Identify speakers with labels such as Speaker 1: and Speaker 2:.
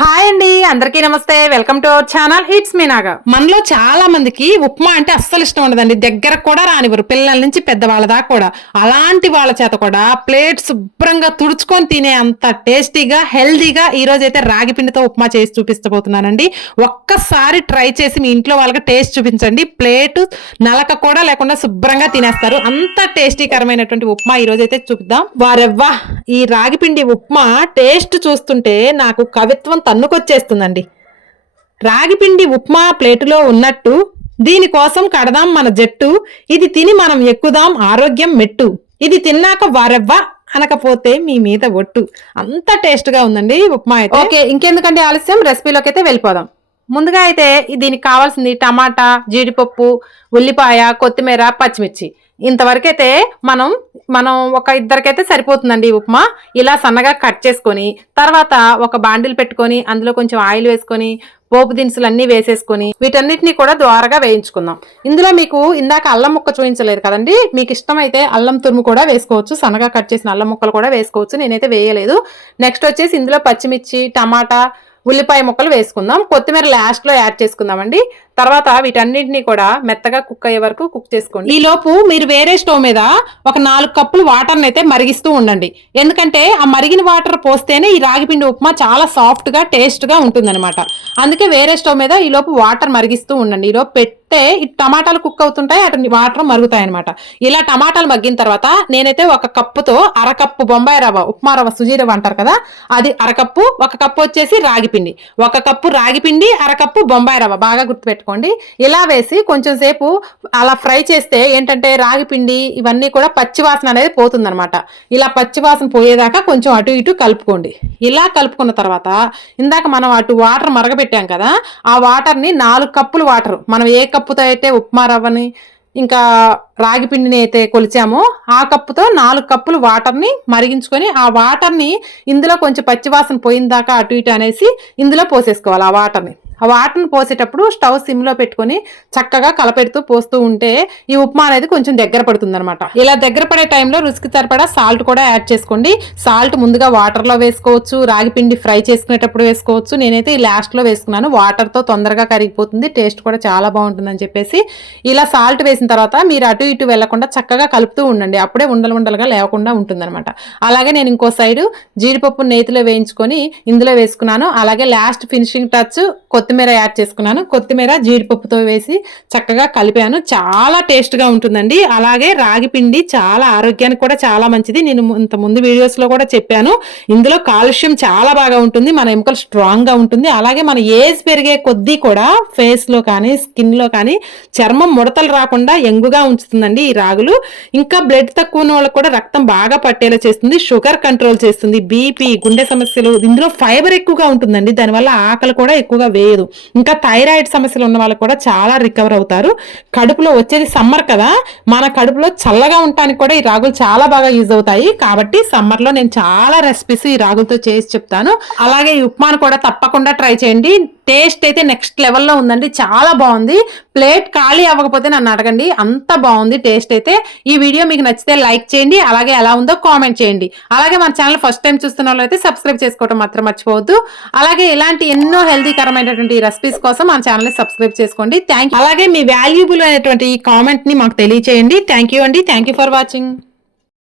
Speaker 1: Hi అండి అందరికీ నమస్తే. Welcome to our channel hits మీనాగా మనలో చాలా మందికి ఉప్మా అంటే అస్సలు ఇష్టం ఉండదండి. దగ్గర కూడా రానివ్వరు. పిల్లల నుంచి పెద్దవాళ్ళ దాకా కూడా. అలాంటి వాళ్ళ చేత కూడా ప్లేట్ శుభ్రంగా తుడుచుకొని తినే అంత టేస్టీగా హెల్దీగా ఈ రోజు అయితే రాగి పిండితో ఉప్మా చేసి చూపిస్తబోతున్నానండి. ఒక్కసారి ట్రై చేసి మీ ఇంట్లో వాళ్ళకి టేస్ట్ చూపించండి. ప్లేట్ నలక కూడా లేకుండా శుభ్రంగా తినేస్తారు. అంత టేస్టీకరమైనటువంటి ఉప్మా ఈ రోజు అయితే చూపిద్దాం. వారెవ్వా ఈ రాగి పిండి ఉప్మా టేస్ట్ చూస్తుంటే నాకు కవిత్వం తన్నుకొచ్చేస్తుందండి. రాగిపిండి ఉప్మా ప్లేటులో ఉన్నట్టు దీనికోసం కడదాం మన జట్టు. ఇది తిని మనం ఎక్కుదాం ఆరోగ్యం మెట్టు. ఇది తిన్నాక వారెవ్వ అనకపోతే మీ మీద ఒట్టు. అంత టేస్ట్గా ఉందండి ఉప్మా అయితే. ఓకే ఇంకెందుకంటే ఆలస్యం? రెసిపీలోకి అయితే వెళ్ళిపోదాం. ముందుగా అయితే దీనికి కావాల్సింది టమాటా జీడిపప్పు ఉల్లిపాయ కొత్తిమీర పచ్చిమిర్చి. ఇంతవరకైతే మనం మనం ఒక ఇద్దరికైతే సరిపోతుందండి ఈ ఉప్మా. ఇలా సన్నగా కట్ చేసుకొని తర్వాత ఒక బాండిల్ పెట్టుకొని అందులో కొంచెం ఆయిల్ వేసుకొని పోపు దినుసులు అన్నీ వేసేసుకొని వీటన్నిటిని కూడా ద్వారగా వేయించుకుందాం. ఇందులో మీకు ఇందాక అల్లం ముక్క చూపించలేదు కదండి? మీకు ఇష్టమైతే అల్లం తురుము కూడా వేసుకోవచ్చు. సన్నగా కట్ చేసిన అల్లం ముక్కలు కూడా వేసుకోవచ్చు. నేనైతే వేయలేదు. నెక్స్ట్ వచ్చేసి ఇందులో పచ్చిమిర్చి టమాటా ఉల్లిపాయ ముక్కలు వేసుకుందాం. కొత్తిమీర లాస్ట్లో యాడ్ చేసుకుందామండి. తర్వాత వీటన్నింటినీ కూడా మెత్తగా కుక్ అయ్యే వరకు కుక్ చేసుకోండి. ఈ లోపు మీరు వేరే స్టవ్ మీద ఒక నాలుగు కప్పులు వాటర్ని అయితే మరిగిస్తూ ఉండండి. ఎందుకంటే ఆ మరిగిన వాటర్ పోస్తేనే ఈ రాగిపిండి ఉప్మా చాలా సాఫ్ట్గా టేస్ట్గా ఉంటుందన్నమాట. అందుకే వేరే స్టవ్ మీద ఈ లోపు వాటర్ మరిగిస్తూ ఉండండి. ఈ లోపు మగ్గితే ఈ టమాటాలు కుక్ అవుతుంటాయి అటు వాటర్ మరుగుతాయి అనమాట ఇలా టమాటాలు మగ్గిన తర్వాత నేనైతే ఒక కప్పుతో అరకప్పు బొంబాయి రవ్వ ఉప్మా రవ్వ సుజీ రవ్వ అంటారు కదా అది అరకప్పు ఒక కప్పు వచ్చేసి రాగి పిండి ఒక కప్పు రాగి పిండి అరకప్పు బొంబాయి రవ్వ బాగా గుర్తుపెట్టుకోండి. ఇలా వేసి కొంచెం సేపు అలా ఫ్రై చేస్తే ఏంటంటే రాగి పిండి ఇవన్నీ కూడా పచ్చివాసన అనేది పోతుందనమాట ఇలా పచ్చివాసన పోయేదాకా కొంచెం అటు ఇటు కలుపుకోండి. ఇలా కలుపుకున్న తర్వాత ఇందాక మనం అటు వాటర్ మరగబెట్టాం కదా ఆ వాటర్ని నాలుగు కప్పులు వాటర్ మనం ఏ కప్పుతో అయితే ఉప్మా రవ్వని ఇంకా రాగి పిండిని అయితే కొలిచామో. ఆ కప్పుతో నాలుగు కప్పులు వాటర్ని మరిగించుకొని ఆ వాటర్ని ఇందులో కొంచెం పచ్చివాసన పోయిన దాకా అటు ఇటు అనేసి ఇందులో పోసేసుకోవాలి ఆ వాటర్ని. వాటర్ని పోసేటప్పుడు స్టవ్ సిమ్లో పెట్టుకొని చక్కగా కలపెడుతూ పోస్తూ ఉంటే ఈ ఉప్మా అనేది కొంచెం దగ్గర పడుతుంది అనమాట ఇలా దగ్గర పడే టైంలో రుచికి సరిపడా సాల్ట్ కూడా యాడ్ చేసుకోండి. సాల్ట్ ముందుగా వాటర్లో వేసుకోవచ్చు రాగి పిండి ఫ్రై చేసుకునేటప్పుడు వేసుకోవచ్చు. నేనైతే ఈ లాస్ట్లో వేసుకున్నాను. వాటర్తో తొందరగా కరిగిపోతుంది. టేస్ట్ కూడా చాలా బాగుంటుందని చెప్పేసి ఇలా సాల్ట్ వేసిన తర్వాత మీరు అటు ఇటు వెళ్ళకుండా చక్కగా కలుపుతూ ఉండండి. అప్పుడే ఉండలు ఉండలుగా లేకుండా ఉంటుందన్నమాట. అలాగే నేను ఇంకో సైడు జీడిపప్పు నేతిలో వేయించుకొని ఇందులో వేసుకున్నాను. అలాగే లాస్ట్ ఫినిషింగ్ టచ్ కొత్తిమీర యాడ్ చేసుకున్నాను. కొత్తిమీర జీడిపప్పుతో వేసి చక్కగా కలిపాను. చాలా టేస్ట్గా ఉంటుందండి. అలాగే రాగి పిండి చాలా ఆరోగ్యానికి కూడా చాలా మంచిది. నేను ఇంత ముందు వీడియోస్లో కూడా చెప్పాను. ఇందులో కాలుష్యం చాలా బాగా ఉంటుంది. మన ఎముకలు స్ట్రాంగ్గా ఉంటుంది. అలాగే మన ఏజ్ పెరిగే కొద్దీ కూడా ఫేస్లో కానీ స్కిన్లో కానీ చర్మం ముడతలు రాకుండా ఎంగుగా ఉంచుతుందండి ఈ రాగులు. ఇంకా బ్లడ్ తక్కువ ఉన్న వాళ్ళకి కూడా రక్తం బాగా పట్టేలా చేస్తుంది. షుగర్ కంట్రోల్ చేస్తుంది. బీపీ గుండె సమస్యలు ఇందులో ఫైబర్ ఎక్కువగా ఉంటుందండి. దానివల్ల ఆకలి కూడా ఎక్కువగా వేయదు ఇంకా థైరాయిడ్ సమస్యలు ఉన్న వాళ్ళకి కూడా చాలా రికవర్ అవుతారు. కడుపులో వచ్చేది సమ్మర్ కదా మన కడుపులో చల్లగా ఉండటానికి కూడా ఈ రాగులు చాలా బాగా యూజ్ అవుతాయి. కాబట్టి సమ్మర్లో నేను చాలా రెసిపీస్ ఈ రాగులతో చేసి చెప్తాను. అలాగే ఈ ఉప్మాను కూడా తప్పకుండా ట్రై చేయండి. టేస్ట్ అయితే నెక్స్ట్ లెవెల్లో ఉందండి. చాలా బాగుంది. ప్లేట్ ఖాళీ అవ్వకపోతే నన్ను అడగండి. అంత బాగుంది టేస్ట్ అయితే. ఈ వీడియో మీకు నచ్చితే లైక్ చేయండి. అలాగే ఎలా ఉందో కామెంట్ చేయండి. అలాగే మన ఛానల్ ఫస్ట్ టైం చూస్తున్న వాళ్ళు అయితే సబ్స్క్రైబ్ చేసుకోవడం మాత్రం మర్చిపోవద్దు. అలాగే ఇలాంటి ఎన్నో హెల్తీకరమైనటువంటి రెసిపీస్ కోసం మన ఛానల్ సబ్స్క్రైబ్ చేసుకోండి. థ్యాంక్ అలాగే మీ వాల్యూబుల్ అయినటువంటి ఈ కామెంట్ని మాకు తెలియచేయండి. థ్యాంక్ యూ అండి. Thank you for watching